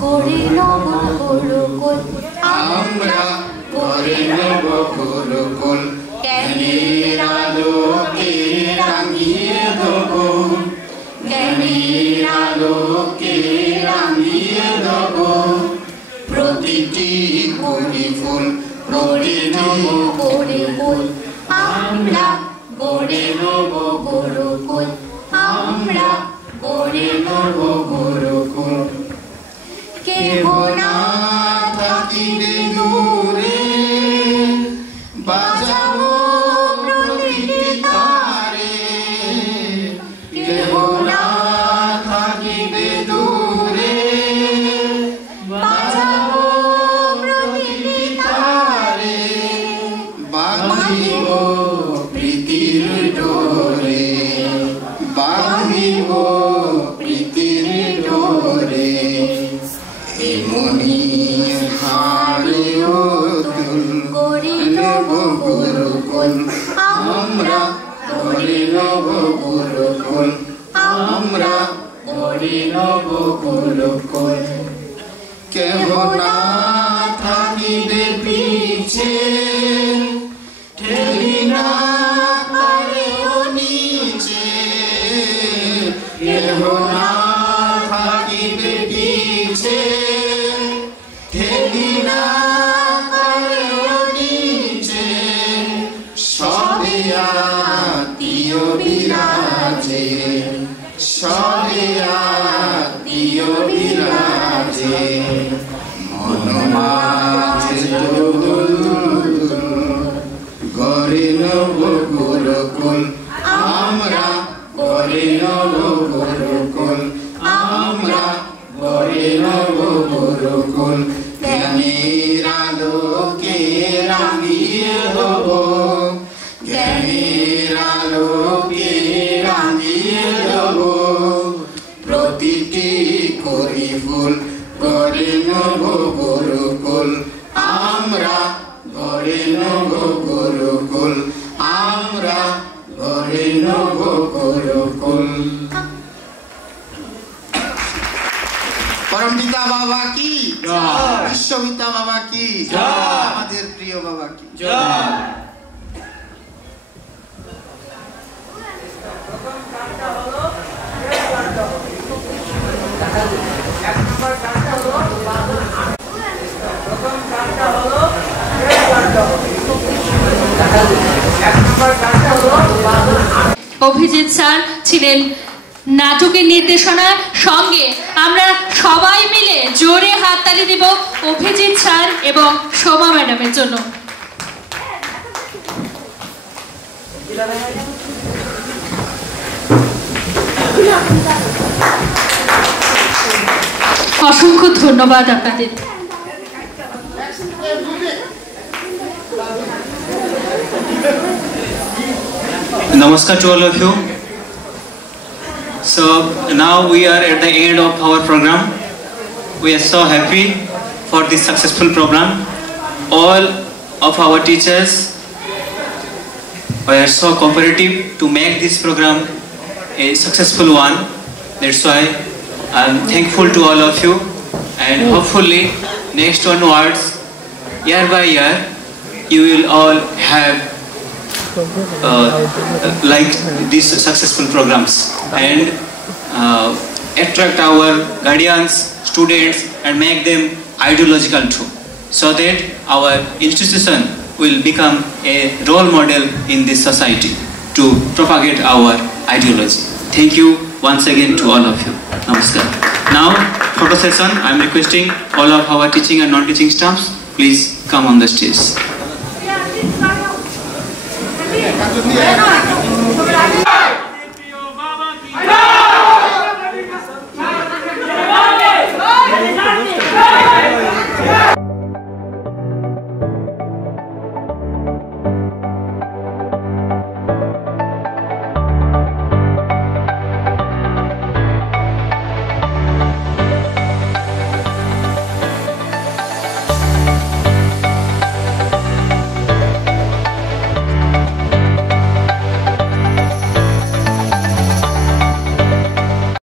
করে নেব গুরুকুল আমরা করে নেব গুরুকুল জ্ঞানের আলোকে রাঙিয়ে দেব জ্ঞানের আলোকে রাঙিয়ে দেব প্রতিটি কুড়ি ফুল গড়ে নেব গুরুকুল আমরা গড়ে নেব গুরুকুল আমরা গড়ে নেব গুরুকুল কেহ না থাকিবে দূরে বাজাবো প্রতিটি তারে কেহ না থাকিবে দূরে বাজাবো প্রতিটি তারে বাঁধিব প্রীতির ডোরে বাঁধিব প্রীতির ডোরে মনির হারে অতুল গড়ে নেব গুরুকুল আমরা গড়ে নেব গুরুকুল আমরা গড়ে নেব গুরুকুল কেহ না থাকিবে পিছে ঠেলি না কারেও নিচে কেহ না থাকিবে পিছে ঠেলি না কারেও নিচে সবে আত্মীয় বিরাজে সবে আত্মীয় বিরাজে মন মাঝে গড়ে নেব গুরুকুল আমরা গড়ে নেব গুরুকুল আমরা গড়ে নেব গুরুকুল জ্ঞানের আলোকে রাঙিয়ে দেব জ্ঞানের আলোকে রাঙিয়ে দেব প্রতিটি কুড়ি ফুল গড়ে নেব গুরুকুল আমরা গড়ে নেব গুরুকুল আমরা গড়ে নেব গুরুকুল परमपिता बाबा की विश्वपिता बाबा की আমাদের প্রিয় বাবা কি অভিজিৎ স্যার ছিলেন নাটকের নির্দেশনার সঙ্গে আমরা সবাই মিলে জোরে হাততালি দিব অভিজিৎ স্যার এবং শোভা ম্যাডামের জন্য। অসংখ্য ধন্যবাদ আপনাদের। Namaskar to all of you. So now we are at the end of our program. We are so happy for this successful program. All of our teachers were so cooperative to make this program a successful one. That's why I'm thankful to all of you, and hopefully next onwards, year by year, you will all have like these successful programs and attract our guardians, students, and make them ideological too, so that our institution will become a role model in this society to propagate our ideology. Thank you once again to all of you. Namaskar. Now, photo session. I am requesting all of our teaching and non-teaching staffs, please come on the stage.